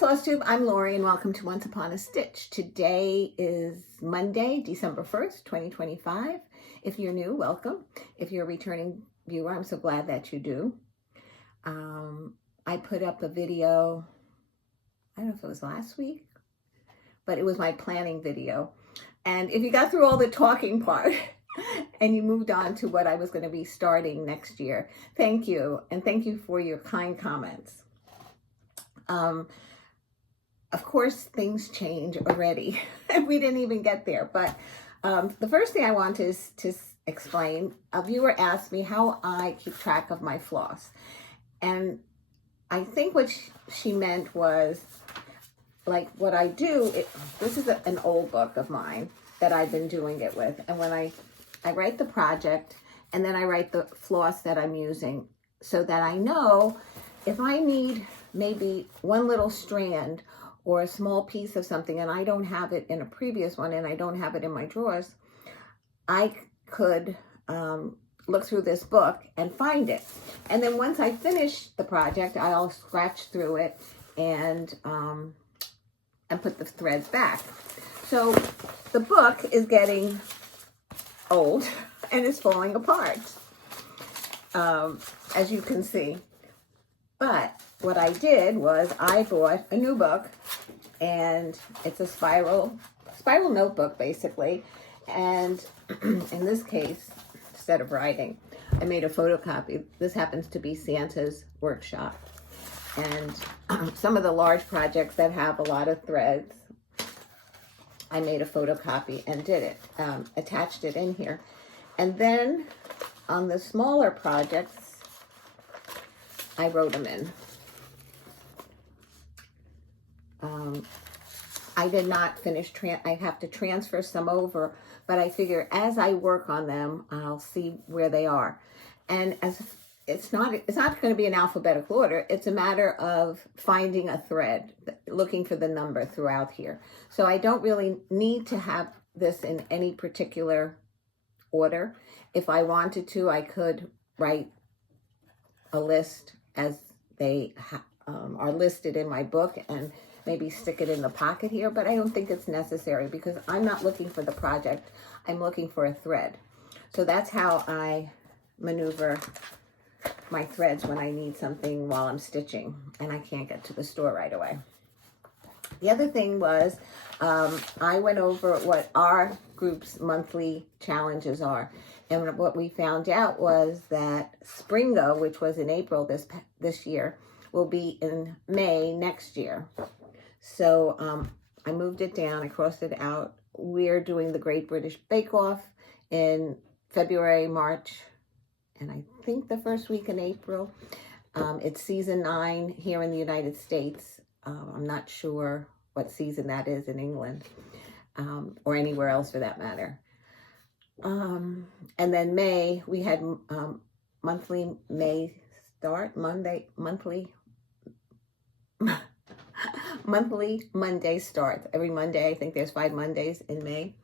Flosstube, I'm Lori and welcome to Once Upon a Stitch. Today is Monday, December 1st, 2025. If you're new, welcome. If you're a returning viewer, I'm so glad that you do. I put up a video, I don't know if it was last week, but it was my planning video. And if you got through all the talking part and you moved on to what I was going to be starting next year, thank you. And thank you for your kind comments. Of course, things change already. We didn't even get there. But the first thing I want to explain, a viewer asked me how I keep track of my floss. And I think what she meant was, like, what I do, this is an old book of mine that I've been doing it with. And when I write the project, and then I write the floss that I'm using, so that I know if I need maybe one little strand or a small piece of something and I don't have it in a previous one and I don't have it in my drawers, I could look through this book and find it. And then once I finish the project, I'll scratch through it and put the threads back. So the book is getting old and it's falling apart, as you can see. But what I did was I bought a new book, and it's a spiral notebook basically. And in this case, instead of writing, I made a photocopy. This happens to be Santa's workshop. And some of the large projects that have a lot of threads, I made a photocopy and did it, attached it in here. And then on the smaller projects, I wrote them in. I did not finish, I have to transfer some over, but I figure as I work on them, I'll see where they are. And as it's not going to be in alphabetical order, it's a matter of finding a thread, looking for the number throughout here. So I don't really need to have this in any particular order. If I wanted to, I could write a list as they are listed in my book and maybe stick it in the pocket here, but I don't think it's necessary because I'm not looking for the project. I'm looking for a thread. So that's how I maneuver my threads when I need something while I'm stitching and I can't get to the store right away. The other thing was I went over what our group's monthly challenges are. And what we found out was that Bringo, which was in April this year, will be in May next year. So I moved it down, I crossed it out. We're doing the Great British Bake Off in February, March, and I think the first week in April. It's season 9 here in the United States. I'm not sure what season that is in England, or anywhere else for that matter. And then May, we had monthly May start, monthly Monday starts. Every Monday, I think there's 5 Mondays in May.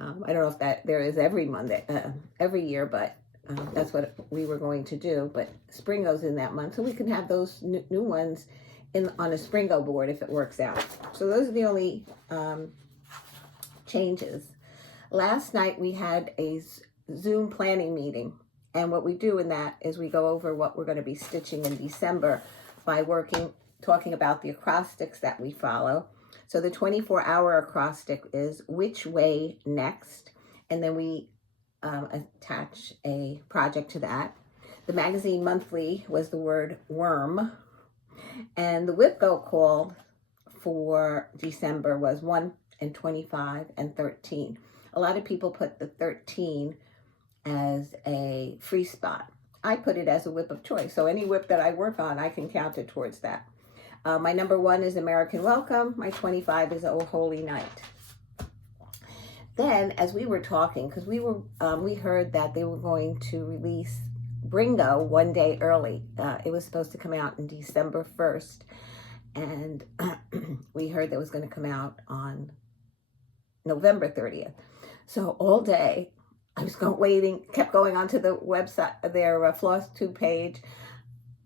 I don't know if that there is every Monday, every year, but that's what we were going to do. But Springo's in that month, so we can have those new ones on a Springo board if it works out. So those are the only changes. Last night we had a Zoom planning meeting, and what we do in that is we go over what we're going to be stitching in December by talking about the acrostics that we follow. So the 24-hour acrostic is which way next, and then we attach a project to that. The magazine monthly was the word worm, and the whip go call for December was 1 and 25 and 13. A lot of people put the 13 as a free spot. I put it as a whip of choice. So any whip that I work on, I can count it towards that. My number 1 is American Welcome. My 25 is Oh Holy Night. Then, as we were talking, because we heard that they were going to release Bringo one day early. It was supposed to come out on December 1st, and we heard that it was going to come out on November 30th. So all day, I was kept going onto the website, their Flosstube page,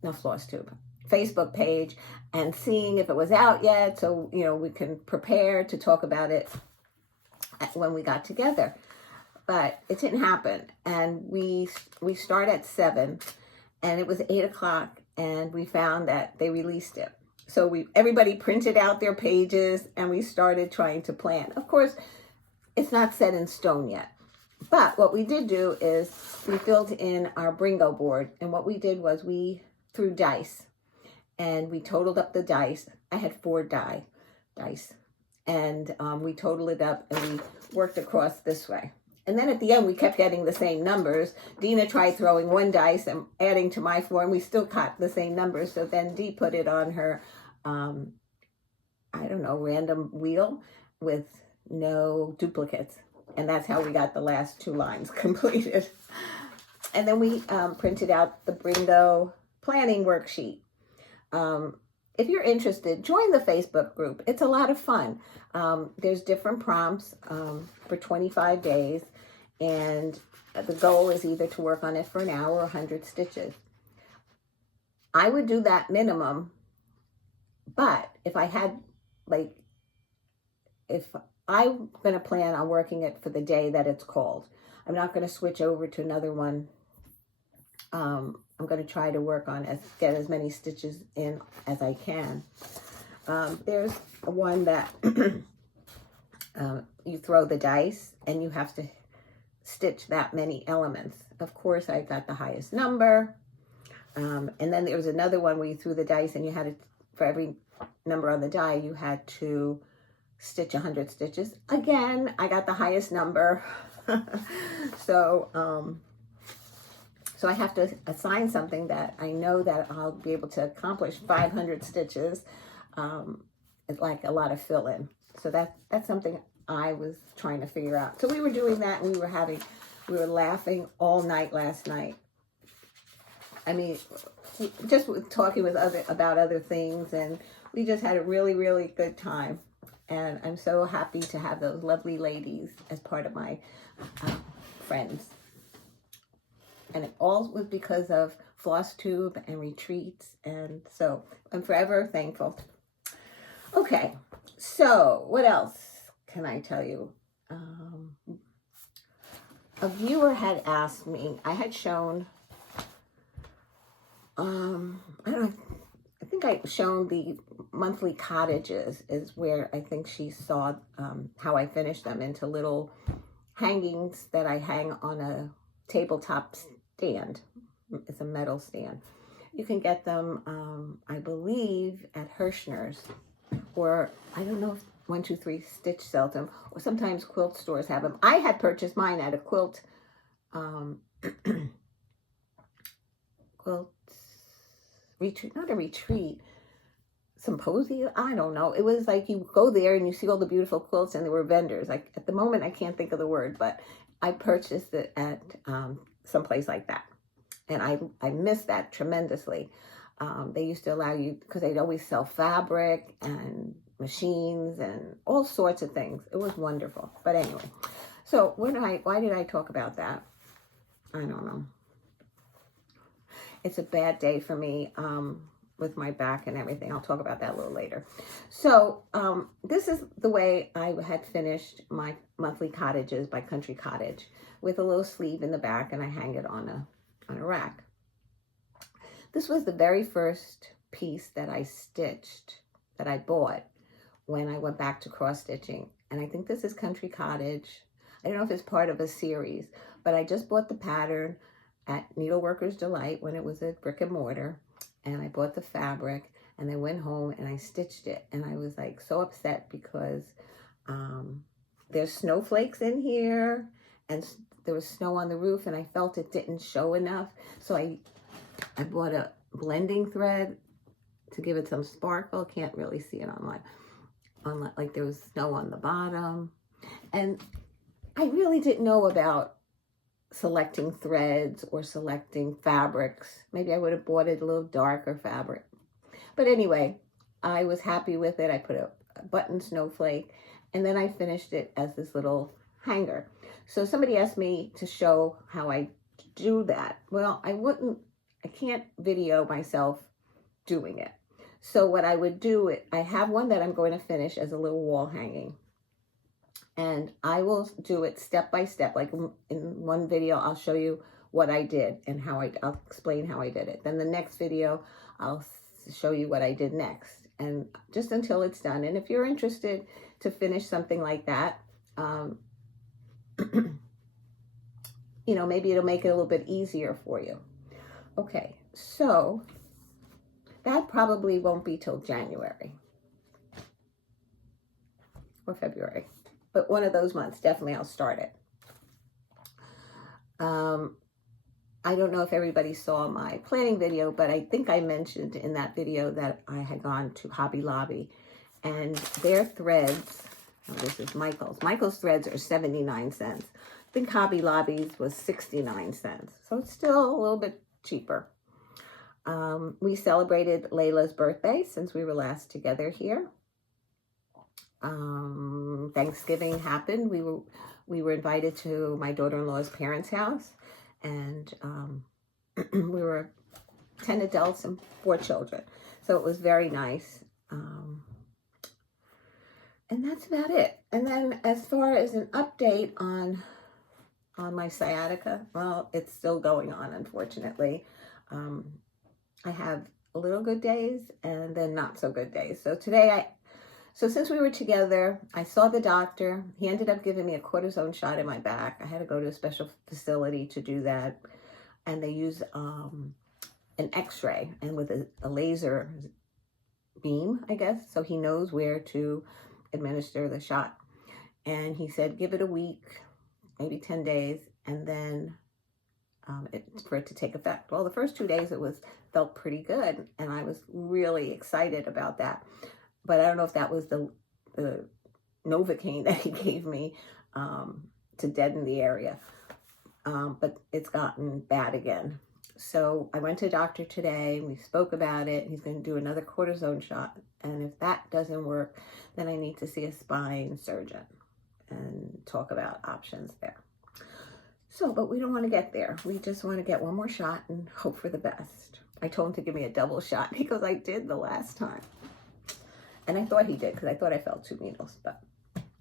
not Flosstube, Facebook page and seeing if it was out yet, so we can prepare to talk about it when we got together. But it didn't happen, and we start at 7, and it was 8 o'clock, and we found that they released it. So everybody printed out their pages, and we started trying to plan. Of course, it's not set in stone yet. But what we did do is we filled in our Bringo board, and what we did was we threw dice, and we totaled up the dice. I had 4 dice, and we totaled it up, and we worked across this way. And then at the end, we kept getting the same numbers. Dena tried throwing 1 dice and adding to my 4, and we still got the same numbers. So then Dee put it on her, random wheel with no duplicates. And that's how we got the last 2 lines completed. And then we printed out the Bringo planning worksheet. If you're interested, join the Facebook group. It's a lot of fun. There's different prompts for 25 days. And the goal is either to work on it for an hour or 100 stitches. I would do that minimum. But if I had, if I'm going to plan on working it for the day that it's called, I'm not going to switch over to another one. I'm going to try to work on get as many stitches in as I can. There's one that you throw the dice and you have to stitch that many elements. Of course, I got the highest number. And then there was another one where you threw the dice and you had to, for every number on the die, you had to stitch 100 stitches. Again, I got the highest number. So I have to assign something that I know that I'll be able to accomplish 500 stitches. It's like a lot of fill-in. So that's something I was trying to figure out. So we were doing that, and we were laughing all night last night. I mean, just talking about other things, and we just had a really, really good time. And I'm so happy to have those lovely ladies as part of my friends. And it all was because of Flosstube and retreats. And so I'm forever thankful. Okay, so what else can I tell you? A viewer had asked me, I had shown, I think I shown the monthly cottages is where I think she saw how I finished them into little hangings that I hang on a tabletop stand. It's a metal stand. You can get them, I believe, at Hirschner's, or I don't know if 123 Stitch sells them, or sometimes quilt stores have them. I had purchased mine at a quilt retreat, not a retreat, symposium, I don't know. It was like you go there and you see all the beautiful quilts, and there were vendors. Like at the moment, I can't think of the word, but I purchased it at someplace like that. And I missed that tremendously. They used to allow you, because they'd always sell fabric and machines and all sorts of things. It was wonderful. But anyway, so why did I talk about that? I don't know. It's a bad day for me with my back and everything. I'll talk about that a little later. So this is the way I had finished my monthly cottages by Country Cottage, with a little sleeve in the back, and I hang it on a rack. This was the very first piece that I stitched, that I bought when I went back to cross stitching. And I think this is Country Cottage. I don't know if it's part of a series, but I just bought the pattern at Needleworker's Delight when it was a brick and mortar, and I bought the fabric, and I went home and I stitched it. And I was like so upset because there's snowflakes in here, and there was snow on the roof, and I felt it didn't show enough. So I bought a blending thread to give it some sparkle. Can't really see it online. Like there was snow on the bottom. And I really didn't know about selecting threads or selecting fabrics. Maybe I would have bought it a little darker fabric. But anyway, I was happy with it. I put a button snowflake, and then I finished it as this little hanger. So somebody asked me to show how I do that. Well, I can't video myself doing it. So what I would do, I have one that I'm going to finish as a little wall hanging. And I will do it step by step. Like in one video, I'll show you what I did and I'll explain how I did it. Then the next video, I'll show you what I did next. And just until it's done. And if you're interested to finish something like that, you know, maybe it'll make it a little bit easier for you. Okay, so that probably won't be till January or February. But one of those months, definitely I'll start it. I don't know if everybody saw my planning video, but I think I mentioned in that video that I had gone to Hobby Lobby, and their threads, oh, this is Michael's. Michael's threads are 79 cents. I think Hobby Lobby's was 69 cents. So it's still a little bit cheaper. We celebrated Layla's birthday since we were last together here. Thanksgiving happened. We were invited to my daughter-in-law's parents' house, and we were 10 adults and 4 children. So it was very nice. And that's about it. And then as far as an update on my sciatica, well, it's still going on, unfortunately. I have a little good days and then not so good days. So today So since we were together, I saw the doctor. He ended up giving me a cortisone shot in my back. I had to go to a special facility to do that. And they use an x-ray and with a laser beam, I guess. So he knows where to administer the shot. And he said, give it a week, maybe 10 days, and then for it to take effect. Well, the first 2 days felt pretty good. And I was really excited about that. But I don't know if that was the Novocaine that he gave me to deaden the area. But it's gotten bad again. So I went to a doctor today. We spoke about it. He's going to do another cortisone shot. And if that doesn't work, then I need to see a spine surgeon and talk about options there. So, but we don't want to get there. We just want to get one more shot and hope for the best. I told him to give me a double shot because I did the last time. And I thought he did because I thought I felt 2 needles. But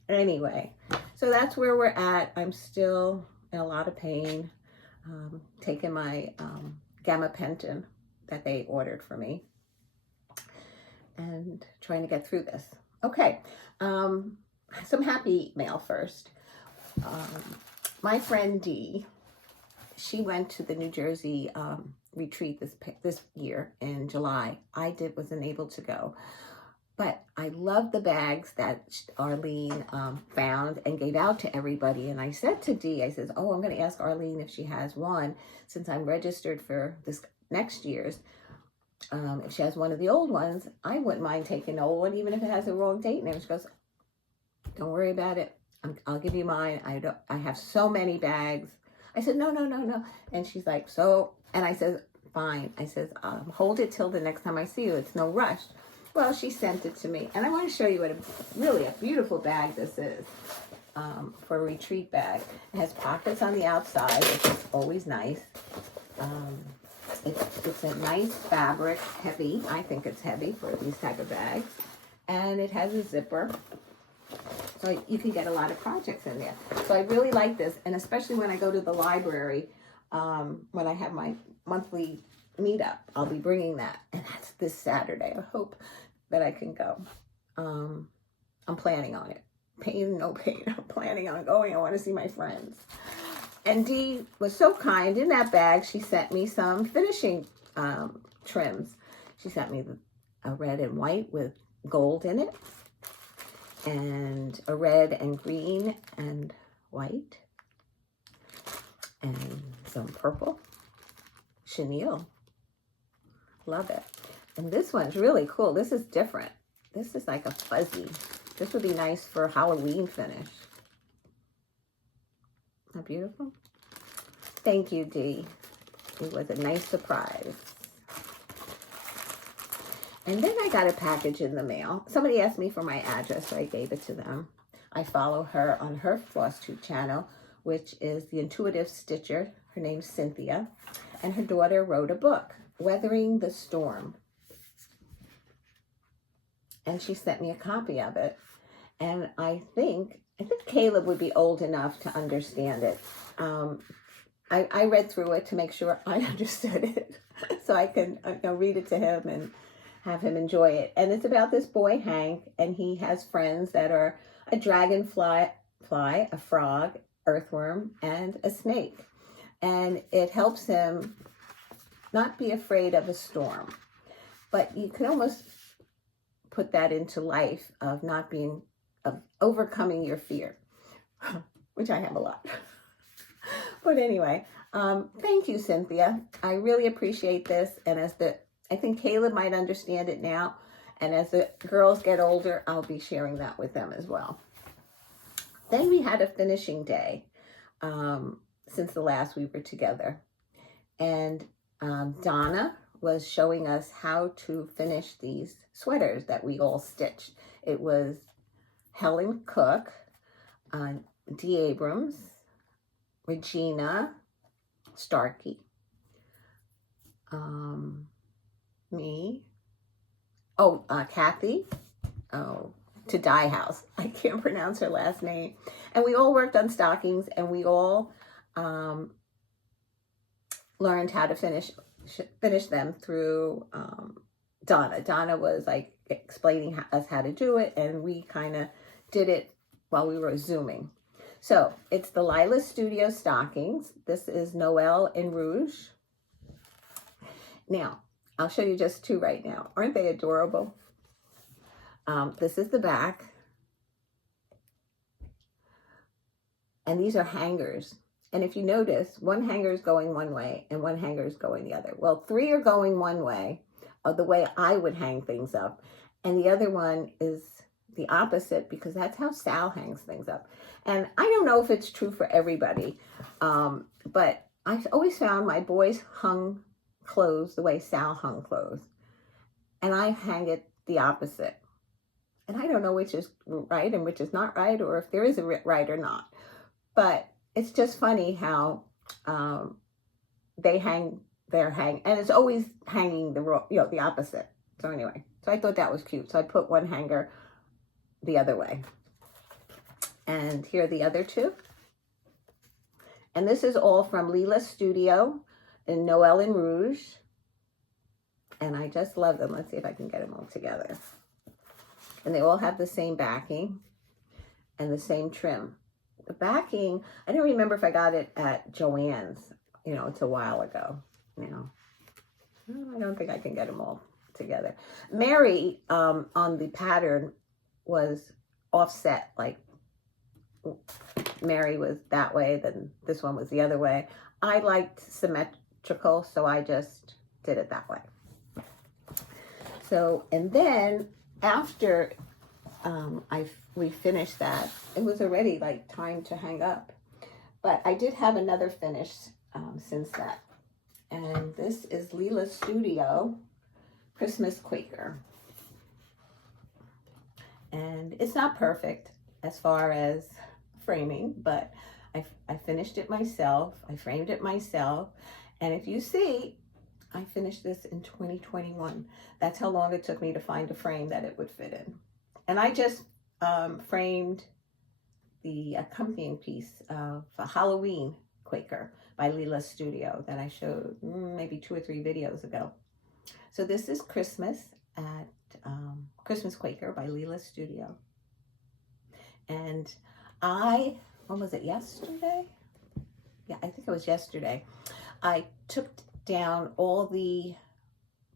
anyway, so that's where we're at. I'm still in a lot of pain. Taking my gabapentin that they ordered for me. And trying to get through this. Okay, some happy mail first. My friend Dee, she went to the New Jersey retreat this year in July. I wasn't able to go. But I love the bags that Arlene found and gave out to everybody. And I said to Dee, I says, oh, I'm going to ask Arlene if she has one, since I'm registered for this next year's. If she has one of the old ones, I wouldn't mind taking an old one, even if it has a wrong date. And she goes, don't worry about it. I'll give you mine. I have so many bags. I said, no. And she's like, so, and I said, fine. I says, hold it till the next time I see you. It's no rush. Well, she sent it to me, and I want to show you what really a beautiful bag this is for a retreat bag. It has pockets on the outside, which is always nice. It's a nice fabric, heavy. I think it's heavy for these type of bags. And it has a zipper, so you can get a lot of projects in there. So I really like this, and especially when I go to the library, when I have my monthly meetup, I'll be bringing that, and that's this Saturday. I hope that I can go. I'm planning on it. Pain, no pain. I'm planning on going. I want to see my friends. And Dee was so kind. In that bag, she sent me some finishing trims. She sent me a red and white with gold in it, and a red and green and white, and some purple chenille. Love it. And this one's really cool. This is different. This is like a fuzzy. This would be nice for Halloween finish. Isn't that beautiful? Thank you, Dee. It was a nice surprise. And then I got a package in the mail. Somebody asked me for my address, so I gave it to them. I follow her on her Flosstube channel, which is The Intuitive Stitcher. Her name's Cynthia. And her daughter wrote a book, Weathering the Storm. and she sent me a copy of it. And I think Caleb would be old enough to understand it. I read through it to make sure I understood it, so I can read it to him and have him enjoy it. And it's about this boy, Hank, and he has friends that are a dragonfly, a frog, earthworm, and a snake. And it helps him not be afraid of a storm. But you can almost put that into life of of overcoming your fear, which I have a lot. But anyway, thank you, Cynthia. I really appreciate this. And I think Caleb might understand it now. And as the girls get older, I'll be sharing that with them as well. Then we had a finishing day since the last we were together. And Donna was showing us how to finish these sweaters that we all stitched. It was Helen Cook, D. Abrams, Regina Starkey, me, Kathy, to Dye House. I can't pronounce her last name. And we all worked on stockings, and we all learned how to finish them through Donna. Donna was like explaining us how to do it, and we kind of did it while we were Zooming. So it's the Lila Studio stockings. This is Noel in Rouge. Now, I'll show you just two right now. Aren't they adorable? This is the back. And these are hangers. And if you notice, one hanger is going one way and one hanger is going the other. Well, three are going one way, of the way I would hang things up. And the other one is the opposite, because that's how Sal hangs things up. And I don't know if it's true for everybody, but I've always found my boys hung clothes the way Sal hung clothes. And I hang it the opposite. And I don't know which is right and which is not right, or if there is a right or not. But it's just funny how they hang their and it's always hanging the opposite. So anyway, so I thought that was cute. So I put one hanger the other way. And here are the other two. And this is all from Lila Studio in Noel in Rouge. And I just love them. Let's see if I can get them all together. And they all have the same backing and the same trim. The backing, I don't remember if I got it at Joann's, it's a while ago, I don't think I can get them all together. Mary, on the pattern, was offset, like Mary was that way, then this one was the other way. I liked symmetrical, so I just did it that way. So, and then after we finished that, it was already like time to hang up. But I did have another finish since that. And this is Lila Studio Christmas Quaker. And it's not perfect as far as framing, but I finished it myself. I framed it myself. And if you see, I finished this in 2021. That's how long it took me to find a frame that it would fit in. And I just framed the accompanying piece of a Halloween Quaker by Lila Studio that I showed maybe 2 or 3 videos ago. So this is Christmas at Christmas Quaker by Lila Studio. And when was it, yesterday? Yeah, I think it was yesterday. I took down all the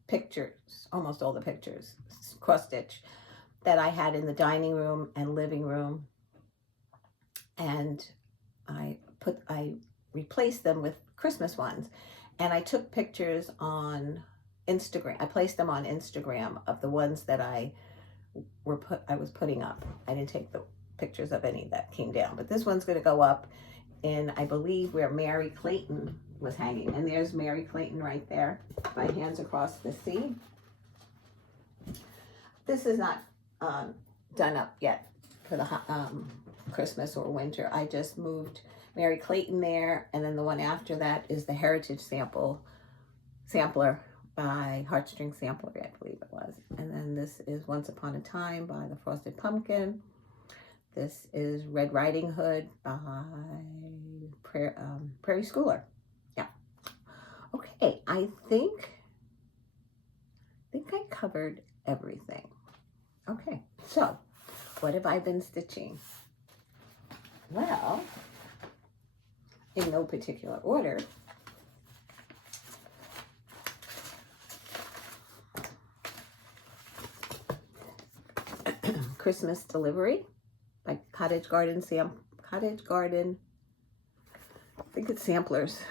pictures, almost all the pictures, cross stitch, that I had in the dining room and living room, and I replaced them with Christmas ones. And I took pictures on Instagram. I placed them on Instagram of the ones that I was putting up. I didn't take the pictures of any that came down, but this one's going to go up in, I believe, where Mary Clayton was hanging. And there's Mary Clayton right there. My hands across the sea. This is not done up yet for the Christmas or winter. I just moved Mary Clayton there, and then the one after that is the Heritage Sampler by Heartstring Sampler, I believe it was. And then this is Once Upon a Time by the Frosted Pumpkin. This is Red Riding Hood by Prairie Schooler. Yeah. Okay, I think I covered everything. Okay, so what have I been stitching? Well, in no particular order. Christmas Delivery by Cottage Garden. I think it's Samplers.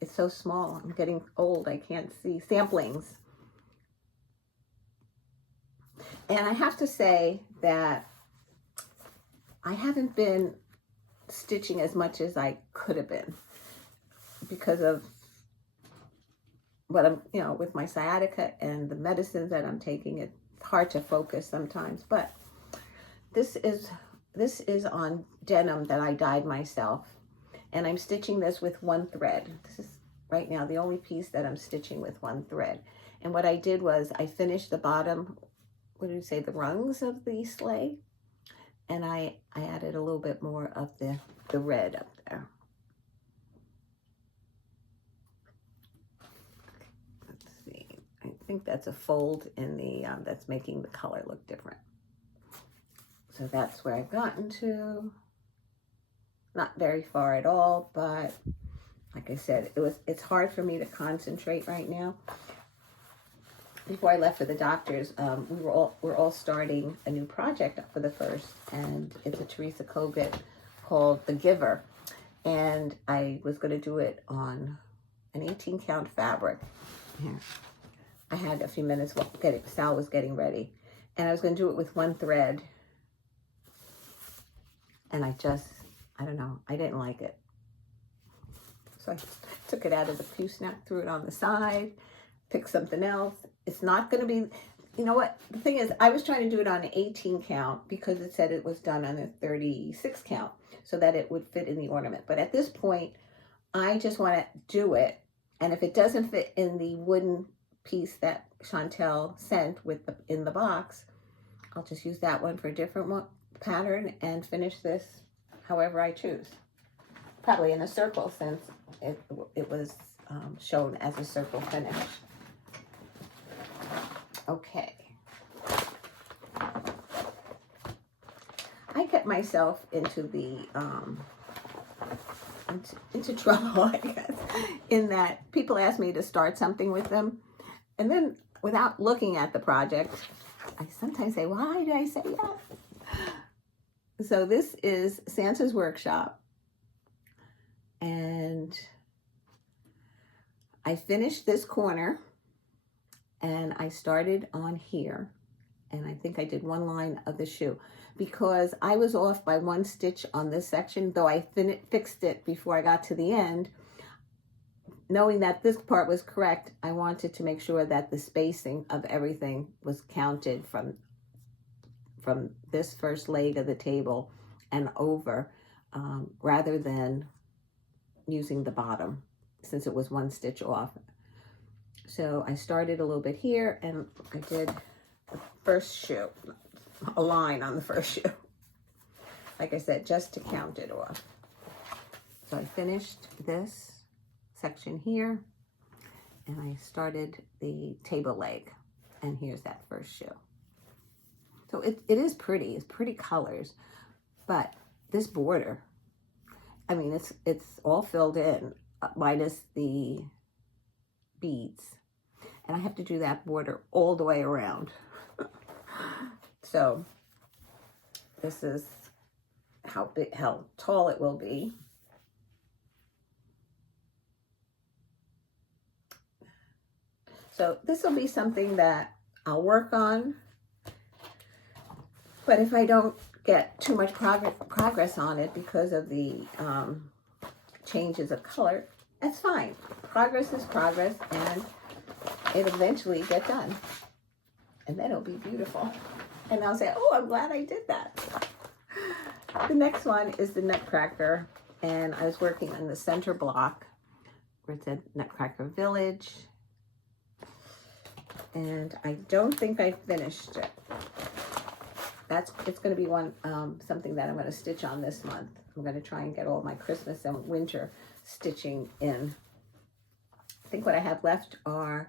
It's so small. I'm getting old. I can't see. Samplings. And I have to say that I haven't been stitching as much as I could have been because of what I'm, with my sciatica and the medicines that I'm taking. It's hard to focus sometimes, but this is on denim that I dyed myself, and I'm stitching this with one thread. This is right now the only piece that I'm stitching with one thread. And what I did was I finished the bottom, what do you say, the rungs of the sleigh, and I added a little bit more of the red up there. Let's see, I think that's a fold in the, that's making the color look different. So that's where I've gotten to. Not very far at all, but like I said, it's hard for me to concentrate right now. Before I left for the doctors, we're all starting a new project for the first, and it's a Teresa Kogut called The Giver, and I was going to do it on an 18 count fabric. Here, I had a few minutes while Sal was getting ready, and I was going to do it with one thread, and I don't know, I didn't like it. So I took it out of the pew snap, threw it on the side, picked something else. It's not going to be, you know what? The thing is, I was trying to do it on an 18 count because it said it was done on a 36 count so that it would fit in the ornament. But at this point, I just want to do it. And if it doesn't fit in the wooden piece that Chantel sent in the box, I'll just use that one for a different pattern and finish this however I choose. Probably in a circle, since it was shown as a circle finish. Okay. I get myself into the into trouble, I guess, in that people ask me to start something with them, and then without looking at the project, I sometimes say, "Why did I say yes?" So this is Santa's Workshop, and I finished this corner, and I started on here, and I think I did one line of the shoe because I was off by one stitch on this section, though I fixed it before I got to the end. Knowing that this part was correct, I wanted to make sure that the spacing of everything was counted from this first leg of the table and over, rather than using the bottom, since it was one stitch off. So I started a little bit here, and I did the first shoe, a line on the first shoe. Like I said, just to count it off. So I finished this section here, and I started the table leg, and here's that first shoe. So it is pretty. It's pretty colors, but this border, I mean, it's all filled in minus the beads, and I have to do that border all the way around. So this is how tall it will be. So this will be something that I'll work on, but if I don't get too much progress on it because of the changes of color, that's fine. Progress is progress, and it'll eventually get done, and then it'll be beautiful. And I'll say, oh, I'm glad I did that. The next one is the Nutcracker, and I was working on the center block where it said Nutcracker Village, And I don't think I finished it. It's going to be something that I'm going to stitch on this month. I'm going to try and get all my Christmas and winter stitching in. I think what I have left are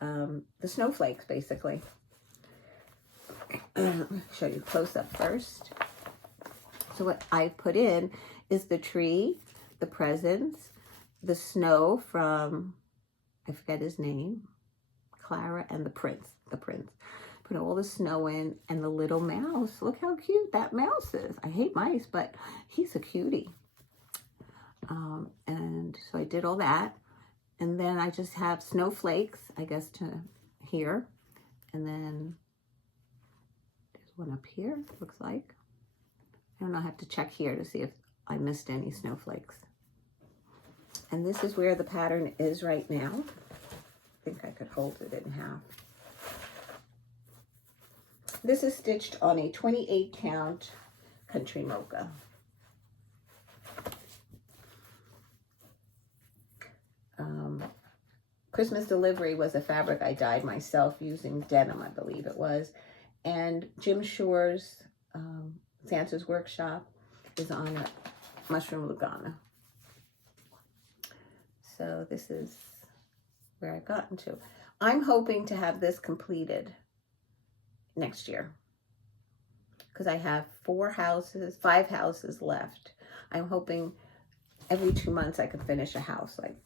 the snowflakes, basically. Let me show you close up first. So what I put in is the tree, the presents, the snow from, I forget his name, Clara, and the prince. Put all the snow in, and the little mouse. Look how cute that mouse is. I hate mice, but he's a cutie. And so I did all that. And then I just have snowflakes, I guess, to here. And then there's one up here, looks like. I don't know, I have to check here to see if I missed any snowflakes. And this is where the pattern is right now. I think I could hold it in half. This is stitched on a 28 count country mocha. Christmas delivery was a fabric I dyed myself using denim, I believe it was. And Jim Shore's Santa's Workshop is on a mushroom Lugana. So this is where I've gotten to. I'm hoping to have this completed next year because I have 5 houses left. I'm hoping every 2 months I could finish a house, like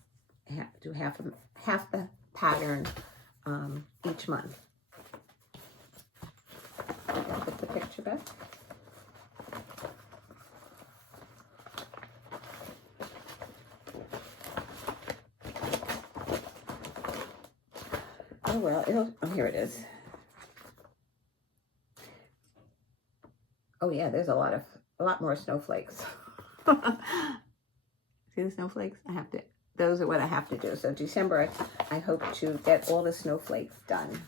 do half the pattern each month. I'll put the picture back. Oh well, oh, here it is. Oh yeah, there's a lot more snowflakes. See the snowflakes? Those are what I have to do. So December, I hope to get all the snowflakes done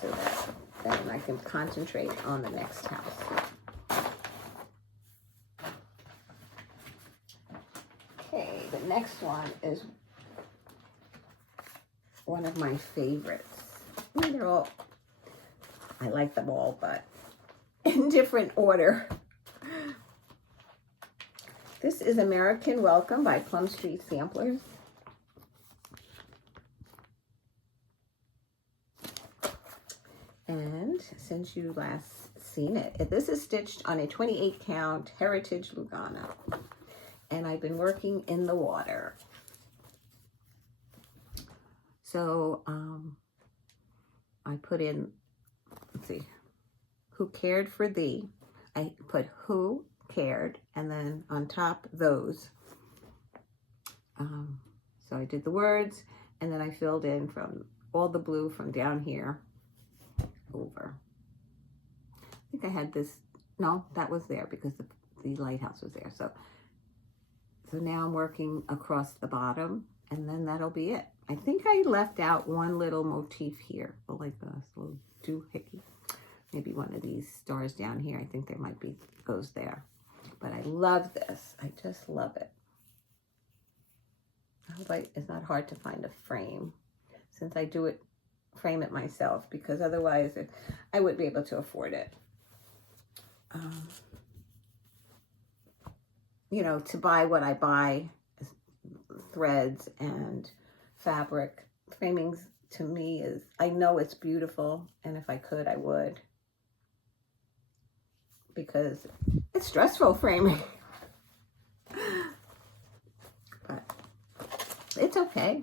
so that then I can concentrate on the next house. Okay, the next one is one of my favorites. I like them all, but in different order. This is American Welcome by Plum Street Samplers. And since you last seen it, this is stitched on a 28 count Heritage Lugana. And I've been working in the water. So I put in, let's see, who cared for thee. I put who cared, and then on top those. So I did the words, and then I filled in from all the blue from down here over. I think I had this, no, that was there because the lighthouse was there. So now I'm working across the bottom, and then that'll be it. I think I left out one little motif here, like a little doohickey. Maybe one of these stars down here. I think there might be, goes there. But I love this. I just love it. I hope it's not hard to find a frame since I frame it myself, because otherwise I wouldn't be able to afford it. You know, to buy what I buy, threads and fabric, framing to me is, I know it's beautiful, and if I could, I would. Because it's stressful framing. But it's okay.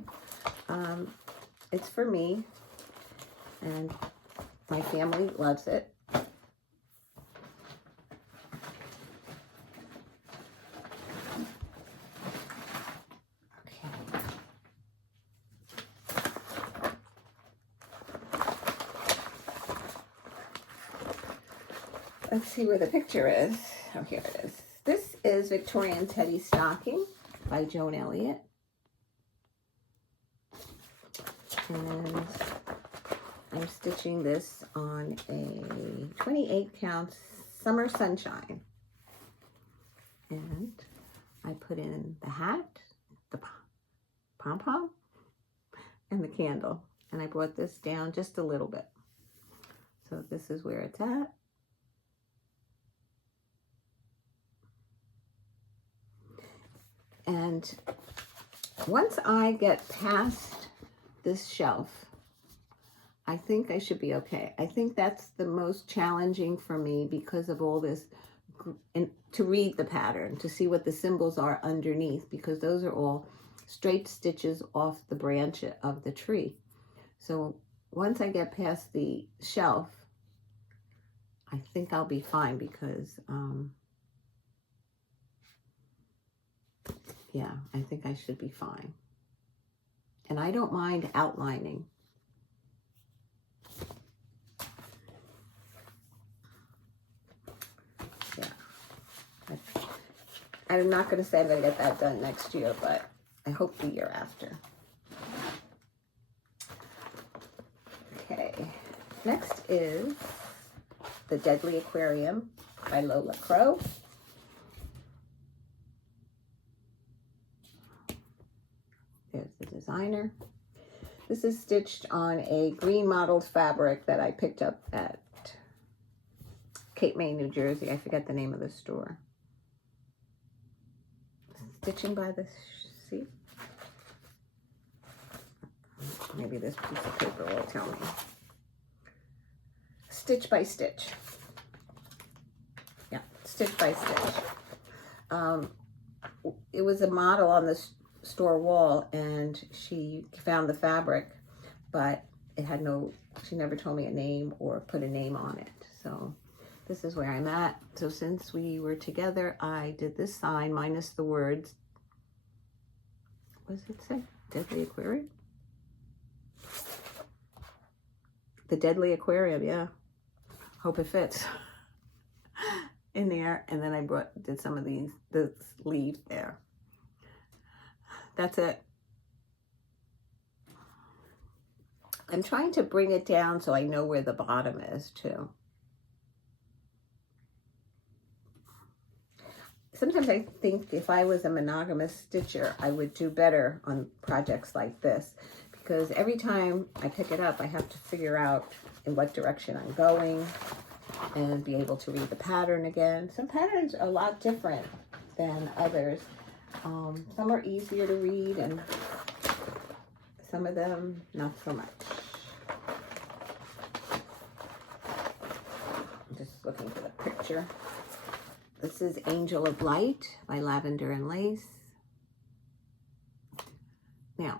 It's for me, and my family loves it. Let's see where the picture is. Oh, here it is. This is Victorian Teddy Stocking by Joan Elliott. And I'm stitching this on a 28 count Summer Sunshine. And I put in the hat, the pom-pom, and the candle. and I brought this down just a little bit. So this is where it's at. And once I get past this shelf, I think I should be okay. I think that's the most challenging for me because of all this, and to read the pattern, to see what the symbols are underneath, because those are all straight stitches off the branch of the tree. So once I get past the shelf, I think I'll be fine because, yeah, I think I should be fine. And I don't mind outlining. Yeah. I'm not going to say I'm going to get that done next year, but I hope the year after. Okay. Next is The Deadly Aquarium by Lola Crow. There's the designer. This is stitched on a green mottled fabric that I picked up at Cape May, New Jersey. I forget the name of the store. Stitching by the sea. Maybe this piece of paper will tell me. Stitch by stitch. Yeah, stitch by stitch. It was a model on the store wall, and she found the fabric, but it had no, she never told me a name or put a name on it. So this is where I'm at. So since we were together, I did this sign minus the words. What does it say? Deadly Aquarium? The Deadly Aquarium, yeah. Hope it fits in there. And then I did some of this leaf there. That's it. I'm trying to bring it down so I know where the bottom is too. Sometimes I think if I was a monogamous stitcher, I would do better on projects like this, because every time I pick it up, I have to figure out in what direction I'm going and be able to read the pattern again. Some patterns are a lot different than others. Some are easier to read and some of them not so much. I'm just looking for the picture. This is Angel of Light by Lavender and Lace. Now,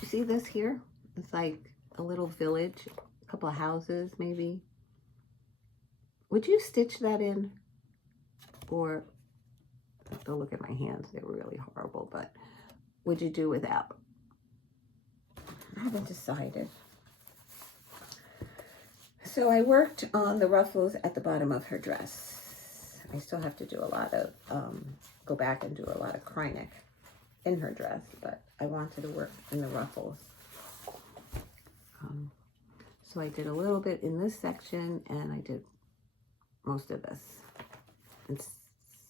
you see this here? It's like a little village, a couple of houses maybe. Would you stitch that in? Or, don't look at my hands, they're really horrible, but would you do without? I haven't decided. So I worked on the ruffles at the bottom of her dress. I still have to do a lot of, go back and do a lot of Krynic in her dress, but I wanted to work in the ruffles. So I did a little bit in this section, and I did most of this, and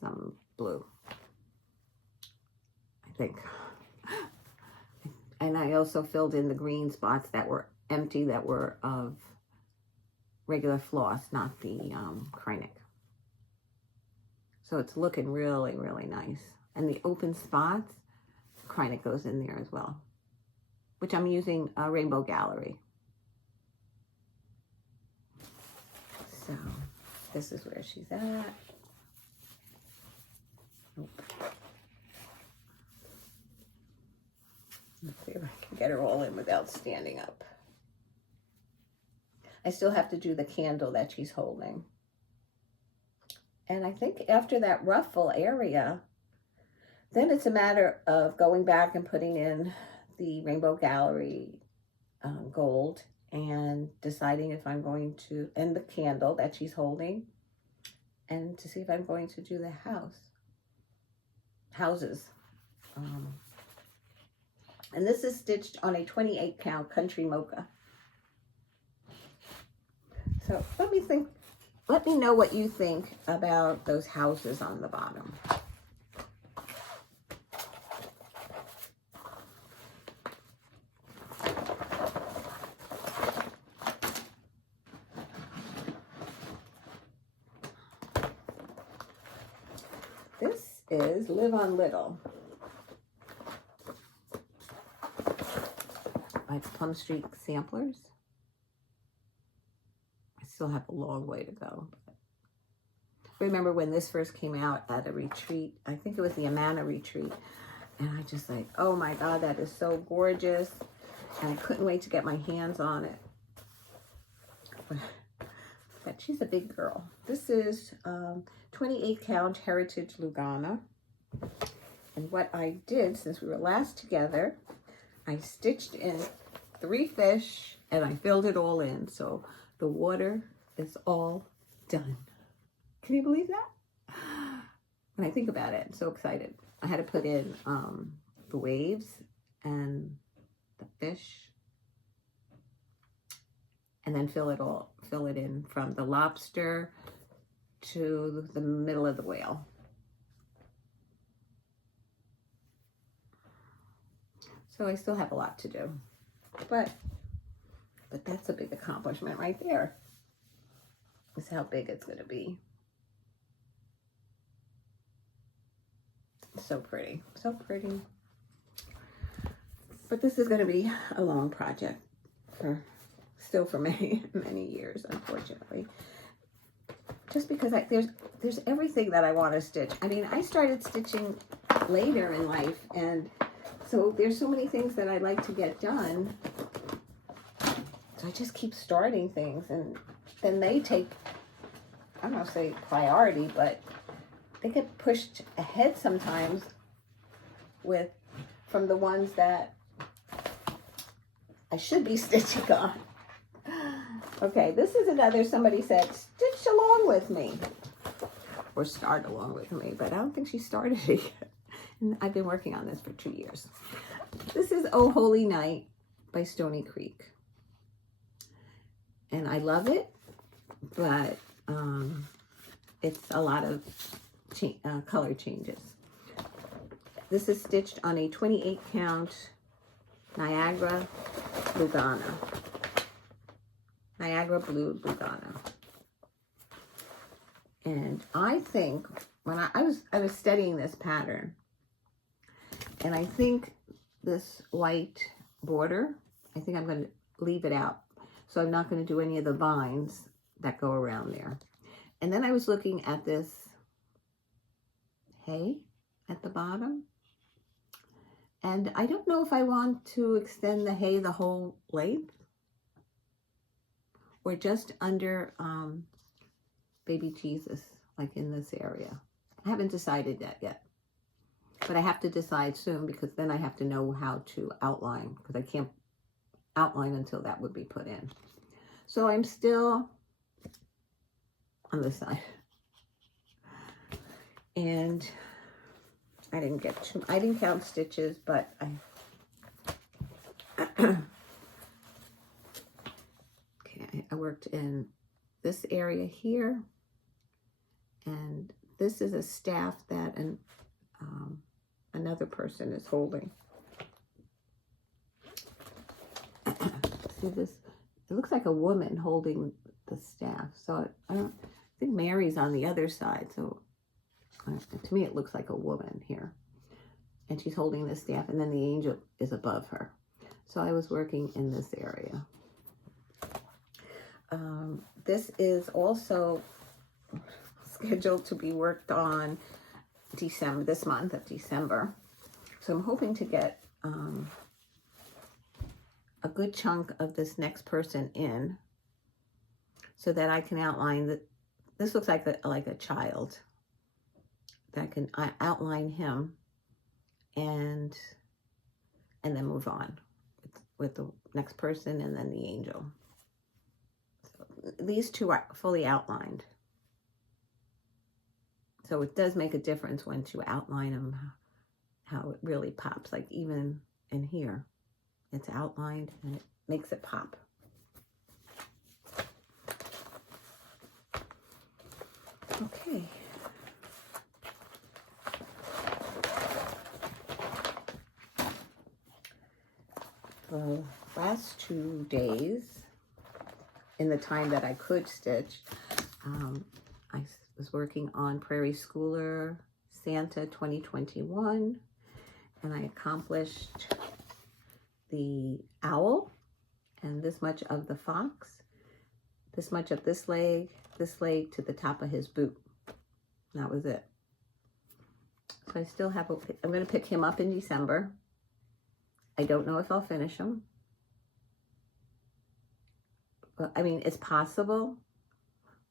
some blue, I think. And I also filled in the green spots that were empty, that were of regular floss, not the Krynic. So it's looking really, really nice. And the open spots, Krynic goes in there as well, which I'm using a Rainbow Gallery. So this is where she's at. Nope. Let's see if I can get her all in without standing up. I still have to do the candle that she's holding. And I think after that ruffle area, then it's a matter of going back and putting in the Rainbow Gallery gold and deciding if I'm going to, and the candle that she's holding, and to see if I'm going to do the houses. And this is stitched on a 28 count Country Mocha. So let me know what you think about those houses on the bottom. is Live on Little by Plum Street Samplers. I still have a long way to go. Remember when this first came out at a retreat, I think it was the Amana retreat, and I just like, oh my God, that is so gorgeous, and I couldn't wait to get my hands on it. But she's a big girl. This is 28 count Heritage Lugana, and what I did since we were last together, I stitched in 3 fish and I filled it all in, so the water is all done. Can you believe that? When I think about it, I'm so excited. I had to put in the waves and the fish, and then fill it in from the lobster to the middle of the whale. So I still have a lot to do, but that's a big accomplishment right there. Is how big it's going to be. So pretty, so pretty. But this is going to be a long project for many, many years, unfortunately. Just because there's everything that I want to stitch. I mean, I started stitching later in life, and so there's so many things that I like to get done. So I just keep starting things, and then they take, I don't want to say priority, but they get pushed ahead sometimes from the ones that I should be stitching on. Okay, this is another, somebody said, stitch along with me. Or start along with me, but I don't think she started it yet. And I've been working on this for 2 years. This is Oh Holy Night by Stony Creek. And I love it, but it's a lot of color changes. This is stitched on a 28 count Niagara Lugana. Niagara Blue Lugana. And I think when I was studying this pattern, and I think this white border, I think I'm going to leave it out. So I'm not going to do any of the vines that go around there. And then I was looking at this hay at the bottom, and I don't know if I want to extend the hay the whole length or just under baby Jesus, like in this area. I haven't decided that yet, but I have to decide soon, because then I have to know how to outline, because I can't outline until that would be put in. So I'm still on this side. And I didn't count stitches, but I worked in this area here, and this is a staff that another person is holding. See this? It looks like a woman holding the staff. So I think Mary's on the other side. So to me, it looks like a woman here, and she's holding the staff, and then the angel is above her. So I was working in this area. This is also scheduled to be worked on this month of December. So I'm hoping to get a good chunk of this next person in, so that I can outline this looks like a child. That can outline him and then move on with the next person and then the angel. So these two are fully outlined. So it does make a difference once you outline them, how it really pops. Like even in here, it's outlined and it makes it pop. Okay. The last 2 days, in the time that I could stitch, I was working on Prairie Schooler Santa 2021, and I accomplished the owl and this much of the fox, this much of this leg to the top of his boot. That was it. So I still have, I'm going to pick him up in December. I don't know if I'll finish him. But, I mean, it's possible,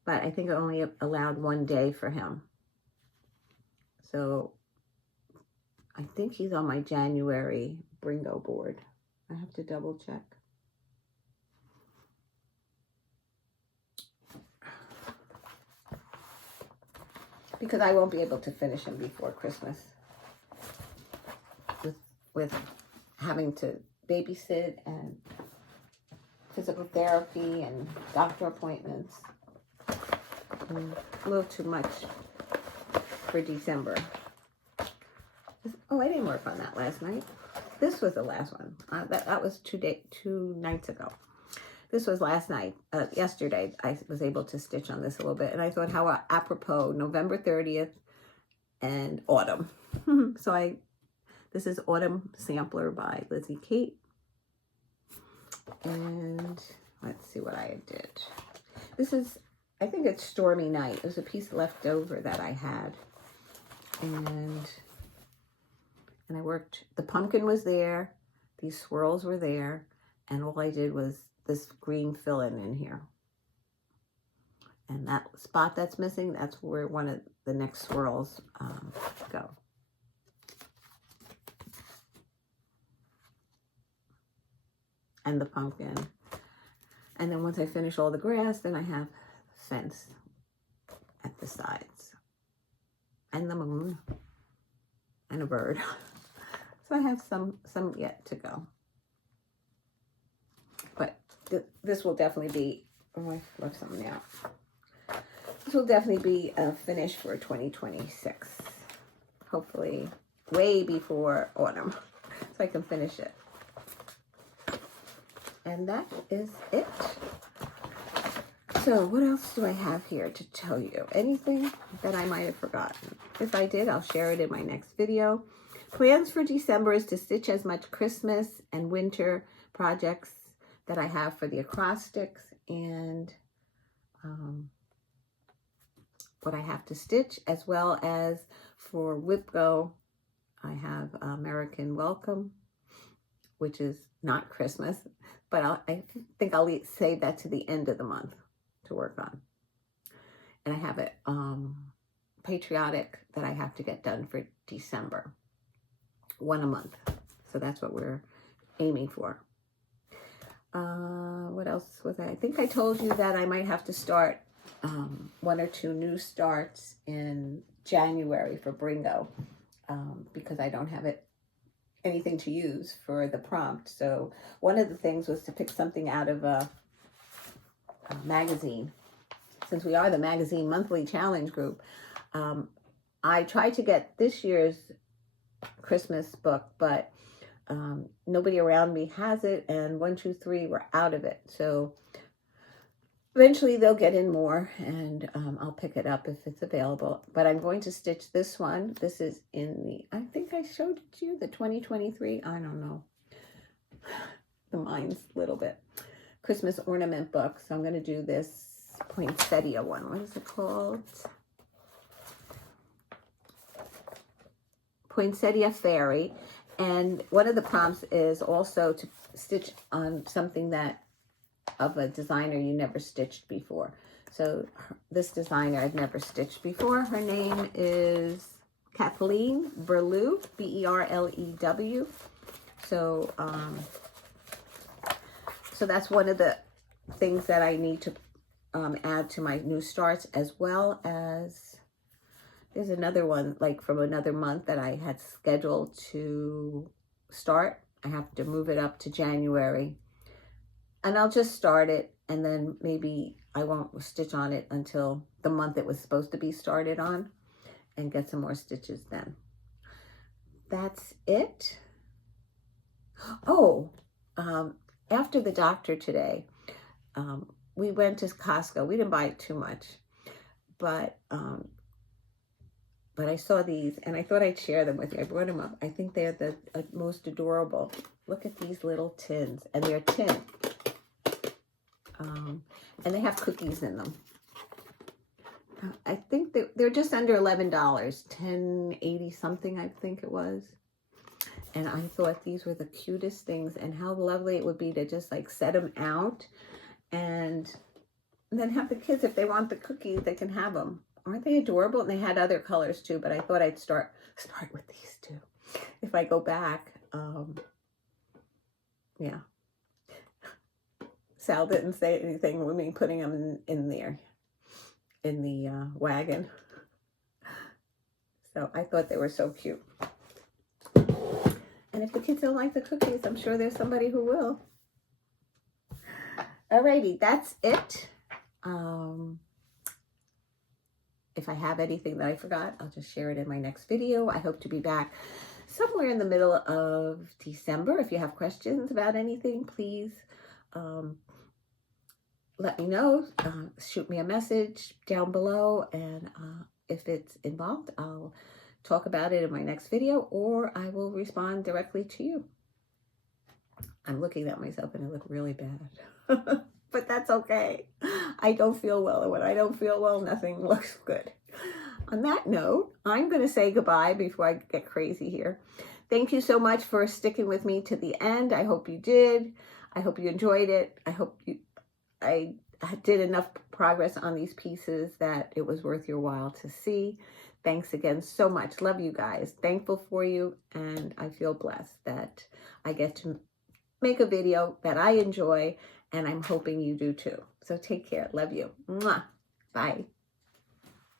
but I think I only allowed 1 day for him. So I think he's on my January Bringo board. I have to double check. Because I won't be able to finish him before Christmas. With having to babysit and physical therapy and doctor appointments. A little too much for December. Oh, I didn't work on that last night. This was the last one. That was 2 nights ago. This was last night. Yesterday, I was able to stitch on this a little bit. And I thought, how apropos, November 30th and autumn. So this is Autumn Sampler by Lizzie Kate. And let's see what I did. This is, I think it's Stormy Night. It was a piece left over that I had. And I worked, the pumpkin was there. These swirls were there. And all I did was this green fill-in in here. And that spot that's missing, that's where one of the next swirls go. And the pumpkin. And then once I finish all the grass, then I have fence at the sides. And the moon. And a bird. So I have some yet to go. But this will definitely be, oh, I left something out. This will definitely be a finish for 2026. Hopefully way before autumn. So I can finish it. And that is it. So what else do I have here to tell you? Anything that I might have forgotten? If I did, I'll share it in my next video. Plans for December is to stitch as much Christmas and winter projects that I have for the acrostics and what I have to stitch, as well as for WhipGo. I have American Welcome, which is not Christmas, but I think I'll save that to the end of the month to work on. And I have it patriotic that I have to get done for December. 1 a month. So that's what we're aiming for. What else was I think I told you that I might have to start 1 or 2 new starts in January for Bringo because I don't have anything to use for the prompt. So one of the things was to pick something out of a magazine. Since we are the magazine monthly challenge group, I tried to get this year's Christmas book, but nobody around me has it, and 1, 2, 3 were out of it. So eventually they'll get in more, and I'll pick it up if it's available. But I'm going to stitch this one. This is in the, I think I showed it to you, the 2023, I don't know. The mine's a little bit. Christmas ornament book. So I'm going to do this poinsettia one. What is it called? Poinsettia Fairy. And one of the prompts is also to stitch on something that of a designer you never stitched before. So this designer I've never stitched before. Her name is Kathleen Berlew, B-E-R-L-E-W. So so that's one of the things that I need to add to my new starts, as well as there's another one like from another month that I had scheduled to start. I have to move it up to January, and I'll just start it, and then maybe I won't stitch on it until the month it was supposed to be started on, and get some more stitches then. That's it. Oh, after the doctor today, we went to Costco. We didn't buy too much, but But I saw these and I thought I'd share them with you. I brought them up. I think they're the most adorable. Look at these little tins, and they're tin. And they have cookies in them. I think they're just under $11, $10.80 something, I think it was. And I thought these were the cutest things, and how lovely it would be to just like set them out and then have the kids, if they want the cookies, they can have them. Aren't they adorable? And they had other colors too, but I thought I'd start with these two. If I go back, yeah. Sal didn't say anything with me putting them in there, in the wagon. So I thought they were so cute. And if the kids don't like the cookies, I'm sure there's somebody who will. Alrighty, that's it. If I have anything that I forgot, I'll just share it in my next video. I hope to be back somewhere in the middle of December. If you have questions about anything, please let me know. Shoot me a message down below, and if it's involved, I'll talk about it in my next video, or I will respond directly to you. I'm looking at myself and I look really bad. But that's okay. I don't feel well, and when I don't feel well, nothing looks good. On that note, I'm going to say goodbye before I get crazy here. Thank you so much for sticking with me to the end. I hope you did. I hope you enjoyed it. I hope I did enough progress on these pieces that it was worth your while to see. Thanks again so much. Love you guys. Thankful for you, and I feel blessed that I get to make a video that I enjoy, and I'm hoping you do too. So take care. Love you. Mwah. Bye.